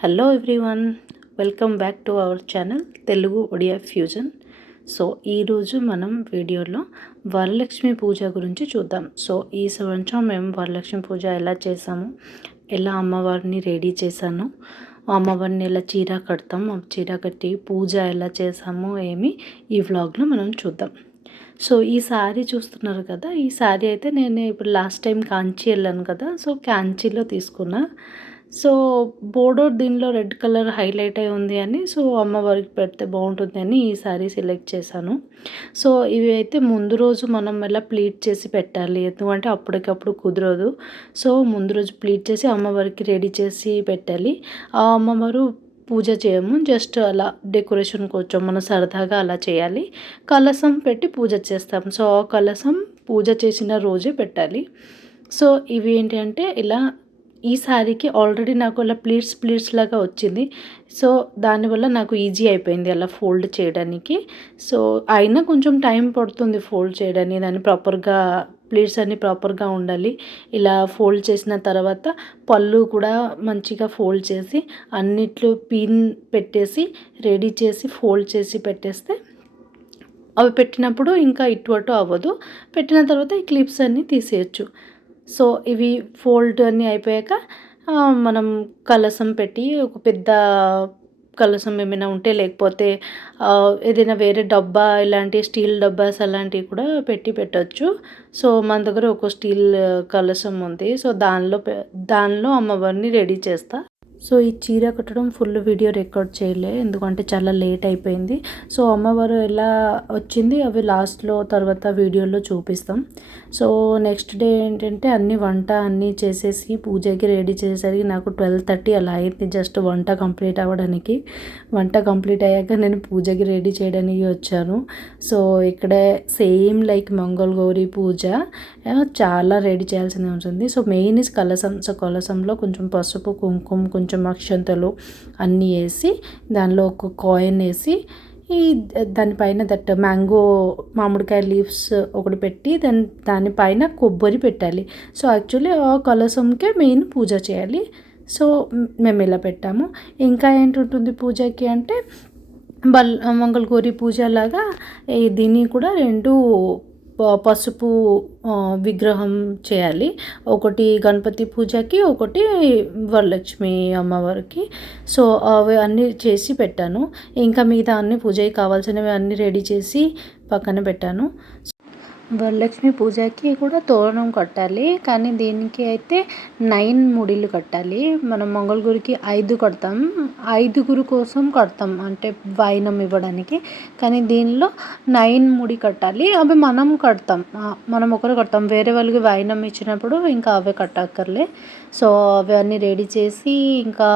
Hello everyone, welcome back to our channel Telugu Odia fusion. So ఈరోజు మనం వీడియోలో వరలక్ష్మి పూజ గురించి చూద్దాం. సో ఈ సంవత్సరం మేము వరలక్ష్మి పూజ ఎలా చేసాము, ఎలా అమ్మవారిని రెడీ చేశాను, అమ్మవారిని ఎలా చీర కడతాం, చీర కట్టి పూజ ఎలా చేసామో ఏమి ఈ వ్లాగ్లో మనం చూద్దాం. సో ఈ శారీ చూస్తున్నారు కదా, ఈ శారీ అయితే నేను ఇప్పుడు లాస్ట్ టైం కాంచీ వెళ్ళాను కదా, సో కాంచీలో తీసుకున్నా. సో బోర్డర్ దీనిలో రెడ్ కలర్ హైలైట్ అయి ఉంది అని, సో అమ్మవారికి పెడితే బాగుంటుంది అని ఈ శారీ సెలెక్ట్ చేశాను. సో ఇవి అయితే ముందు రోజు మనం ఎలా ప్లీట్ చేసి పెట్టాలి, ఎందుకంటే అప్పటికప్పుడు కుదరదు. సో ముందు రోజు ప్లీట్ చేసి అమ్మవారికి రెడీ చేసి పెట్టాలి. ఆ అమ్మవారు పూజ చేయము, జస్ట్ అలా డెకరేషన్ కొంచెం మన సరదాగా అలా చేయాలి. కలశం పెట్టి పూజ చేస్తాం. సో ఆ కలశం పూజ చేసిన రోజే పెట్టాలి. సో ఇవి ఏంటి అంటే ఇలా ఈ శారీకి ఆల్రెడీ నాకు అలా ప్లీట్స్ లాగా వచ్చింది. సో దానివల్ల నాకు ఈజీ అయిపోయింది అలా ఫోల్డ్ చేయడానికి. సో అయినా కొంచెం టైం పడుతుంది ఫోల్డ్ చేయడానికి, దాన్ని ప్రాపర్గా ప్లీట్స్ అన్నీ ప్రాపర్గా ఉండాలి. ఇలా ఫోల్డ్ చేసిన తర్వాత పళ్ళు కూడా మంచిగా ఫోల్డ్ చేసి అన్నిట్లో పిన్ పెట్టేసి రెడీ చేసి ఫోల్డ్ చేసి పెట్టేస్తే అవి పెట్టినప్పుడు ఇంకా ఇటు అటు అవ్వదు. పెట్టిన తర్వాత ఈ క్లిప్స్ అన్నీ తీసేయచ్చు. సో ఇవి ఫోల్డ్ అన్నీ అయిపోయాక మనం కలశం పెట్టి ఒక పెద్ద కలశం ఏమైనా ఉంటే, లేకపోతే ఏదైనా వేరే డబ్బా, ఇలాంటి స్టీల్ డబ్బాస్ అలాంటివి కూడా పెట్టవచ్చు. సో మన దగ్గర ఒక స్టీల్ కలశం ఉంది. సో దానిలో అమ్మవారిని రెడీ చేస్తా. సో ఈ చీర కట్టడం ఫుల్ వీడియో రికార్డ్ చేయలే, ఎందుకంటే చాలా లేట్ అయిపోయింది. సో అమ్మవారు ఎలా వచ్చింది అవి లాస్ట్లో తర్వాత వీడియోలో చూపిస్తాం. సో నెక్స్ట్ డే ఏంటంటే వంట అన్నీ చేసేసి పూజకి రెడీ చేసేసరికి నాకు 12:30 అలా అయింది, జస్ట్ వంట కంప్లీట్ అవ్వడానికి. వంట కంప్లీట్ అయ్యాక నేను పూజకి రెడీ చేయడానికి వచ్చాను. సో ఇక్కడే సేమ్ లైక్ మంగళగౌరి పూజ చాలా రెడీ చేయాల్సింది ఉంటుంది. సో మెయిన్ ఇస్ కలశం. సో కలశంలో కొంచెం పసుపు, కుంకుమ, కొంచెం అక్షంతలు అన్నీ వేసి దానిలో ఒక కాయిన్ వేసి దానిపైన మ్యాంగో మామిడికాయ లీవ్స్ ఒకటి పెట్టి దానిపైన కొబ్బరి పెట్టాలి. సో యాక్చువల్లీ ఆ కలశంకే మెయిన్ పూజ చేయాలి. సో మేము ఇలా పెట్టాము. ఇంకా ఏంటుంటుంది పూజకి అంటే మంగళగౌరి పూజ లాగా దీన్ని కూడా రెండు పసుపు విగ్రహం చేయాలి. ఒకటి గణపతి పూజకి, ఒకటి వరలక్ష్మి అమ్మవారికి. సో అవి అన్నీ చేసి పెట్టాను. ఇంకా మిగతా అన్ని పూజకి కావాల్సినవి అన్నీ రెడీ చేసి పక్కన పెట్టాను. వరలక్ష్మి పూజకి కూడా తోరణం కట్టాలి, కానీ దీనికి అయితే 9 ముడిలు కట్టాలి. మనం మంగళగురికి 5 కడతాం, 5గురు కోసం కడతాం అంటే వాయినం ఇవ్వడానికి. కానీ దీనిలో 9 ముడి కట్టాలి. అవి మనం కడతాం, మనం ఒకరు కడతాం. వేరే వాళ్ళకి వాయినం ఇచ్చినప్పుడు ఇంకా అవే కట్టక్కర్లే. సో అవి అన్నీ రెడీ చేసి ఇంకా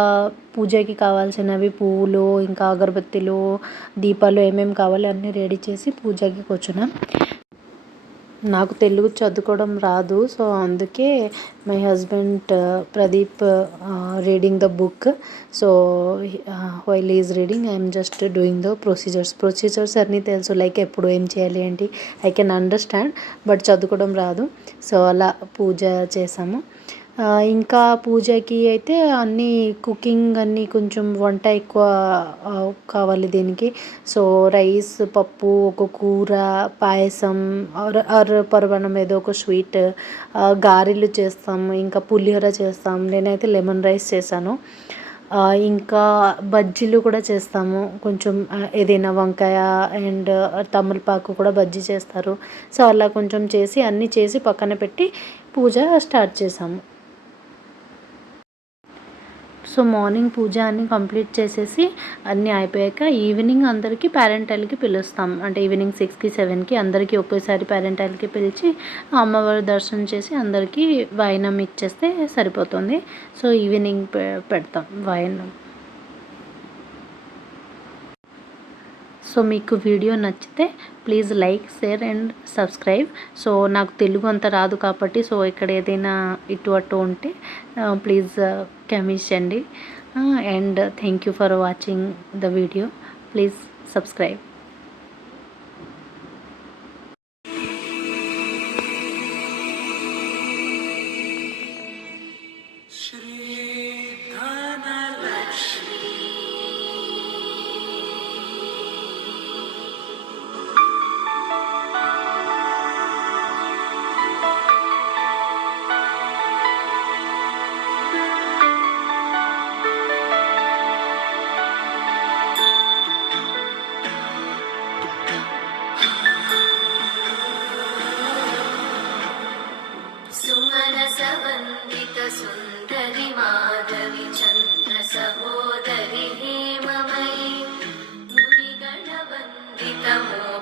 పూజకి కావాల్సినవి పువ్వులు, ఇంకా అగరబత్తీలు, దీపాలు ఏమేమి కావాలి అన్నీ రెడీ చేసి పూజకి కూర్చున్నాం. నాకు తెలుగు చదువుకోవడం రాదు. సో అందుకే my husband Pradeep reading the book. So while is reading, I'm just doing the procedures అన్నీ తెలుసు, లైక్ ఎప్పుడు ఏం చేయాలి ఏంటి ఐ కెన్ అండర్స్టాండ్, బట్ చదువుకోవడం రాదు. సో అలా పూజ చేసాము. ఇంకా పూజకి అయితే అన్నీ కుకింగ్ అన్నీ కొంచెం వంట ఎక్కువ కావాలి దీనికి. సో రైస్, పప్పు, ఒక కూర, పాయసం, పరమాన్నం ఏదో ఒక స్వీట్, గారెలు చేస్తాం, ఇంకా పులిహోర చేస్తాం. నేనైతే లెమన్ రైస్ చేశాను. ఇంకా బజ్జీలు కూడా చేస్తాము. కొంచెం ఏదైనా వంకాయ అండ్ తమలపాకు కూడా బజ్జీ చేస్తారు. సో అలా కొంచెం చేసి అన్నీ చేసి పక్కన పెట్టి పూజ స్టార్ట్ చేసాము. సో మార్నింగ్ పూజ అన్నీ కంప్లీట్ చేసేసి అన్నీ అయిపోయాక ఈవినింగ్ అందరికీ పేరెంటల్కి పిలుస్తాం. అంటే ఈవినింగ్ 6కి 7కి అందరికీ ఒకేసారి పేరెంటల్కి పిలిచి అమ్మవారి దర్శనం చేసి అందరికీ వాయినం ఇచ్చేస్తే సరిపోతుంది. సో ఈవినింగ్ పెడతాం వాయినం. సో మీకు వీడియో నచ్చితే please like, share and subscribe. So నాకు తెలుగు అంత రాదు కాబట్టి, సో ఇక్కడ ఏదైనా ఇటు అటు ఉంటే ప్లీజ్ క్షమించండి. And thank you for watching the video. Please subscribe. Shri Dhanalakshmi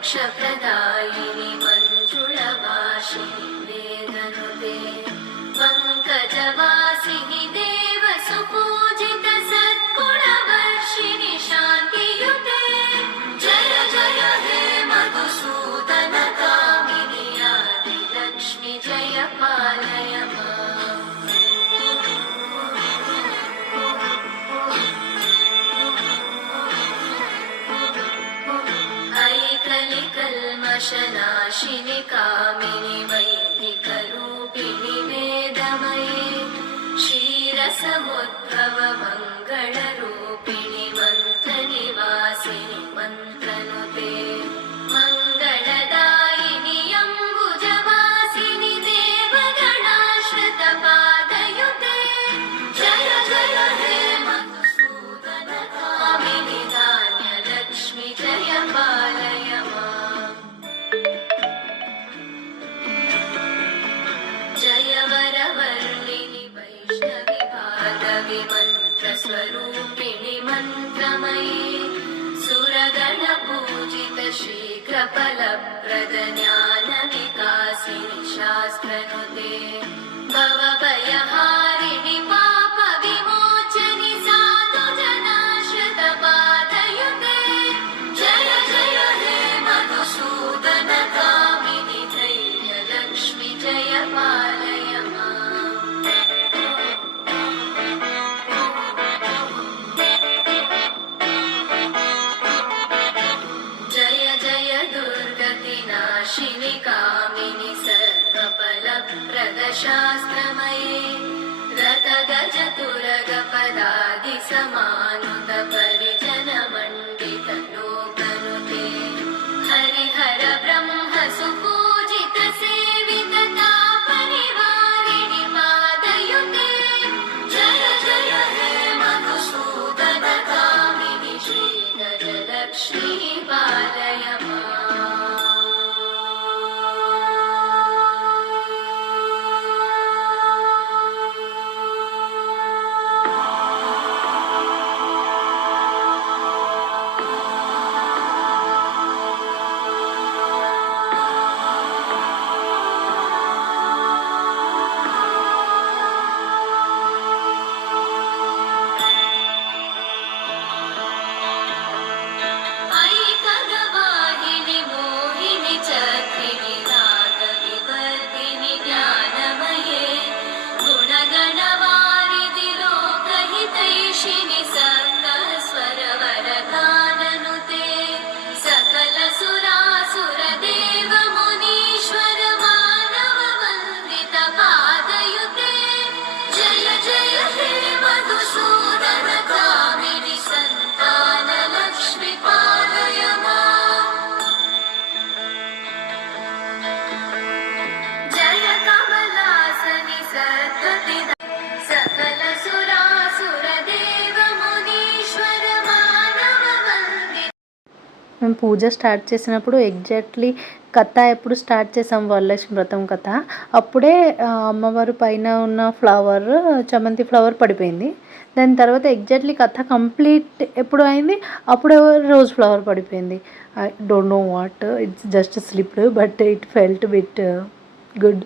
मोक्षप्रदायिनि मञ्जुळभाषिनि वेदनुते पङ्कजवासिनि देवसुपूजित सद्गुणवर्षिणि शान्तियुते जय जय हे मधुसूदन कामिनि आदिलक्ष्मि जय पालय माम्। ऐकलिकल्मषनाशिनि कामिनि वैदिकरूपिणि वेदमये क्षीरसमुद्भव मङ्गलरूपिणि मन्त्रनिवासिनि मन्त्रनुते मङ्गलदायिनि अम्बुजवासिनि देवगणाश्रितपादयुते जय जय हे मधुसूदन कामिनि धान्यलक्ष्मि जय पालय माम्। जय वरवर्णिनि वैष्णवि भार्गवि मन्त्रस्वरूपिणि मन्त्रमयि सुरगणपूजित शीघ्रफलप्रद ज्ञानविकासिनि शास्त्रनुते भवभयहारिणि पापविमोचनि साधुजनाश्रितपादयुते जय जय हे मधुसूदन कामिनि धैर्यलक्ष्मि जय पालय माम्। जय जय दुर्गतिनाशिनि कामिनि सर्वफलप्रद शास्त्रमये रतगजतुरगपदादिसमानुत परिजनमण्डित लोकनुते हरिहर ब्रह्म सुपूजित सेवित तापनिवारिणि पादयुते जय जय हे मधुसूदन कामिनि श्रीगजलक्ष्मी पालय माम्। ऐकगवाहिनि मोहिनि चक्रिणि रागविवर्धिनि ज्ञानमये गुणगणवारिधि लोकहितैषिणि सकलस्वरवरदाननुते सकलसुरासुरदेव मुनीश्वर मानववन्दित पादयुते जय जय हे मधुसूदन कामिनि सन्तानलक्ष्मि पालय माम्। जय कमलासनि सद्गति सकलसुरासुरदेव मुनीश्वर मानववन्दित మేము పూజ స్టార్ట్ చేసినప్పుడు ఎగ్జాక్ట్లీ కథ ఎప్పుడు స్టార్ట్ చేసాం వరలక్ష్మి వ్రతం కథ అప్పుడే అమ్మవారు పైన ఉన్న ఫ్లవర్ చామంతి ఫ్లవర్ పడిపోయింది. దాని తర్వాత ఎగ్జాక్ట్లీ కథ కంప్లీట్ ఎప్పుడు అయింది అప్పుడే రోజ్ ఫ్లవర్ పడిపోయింది. I don't know what, it's just slipped but it felt bit good.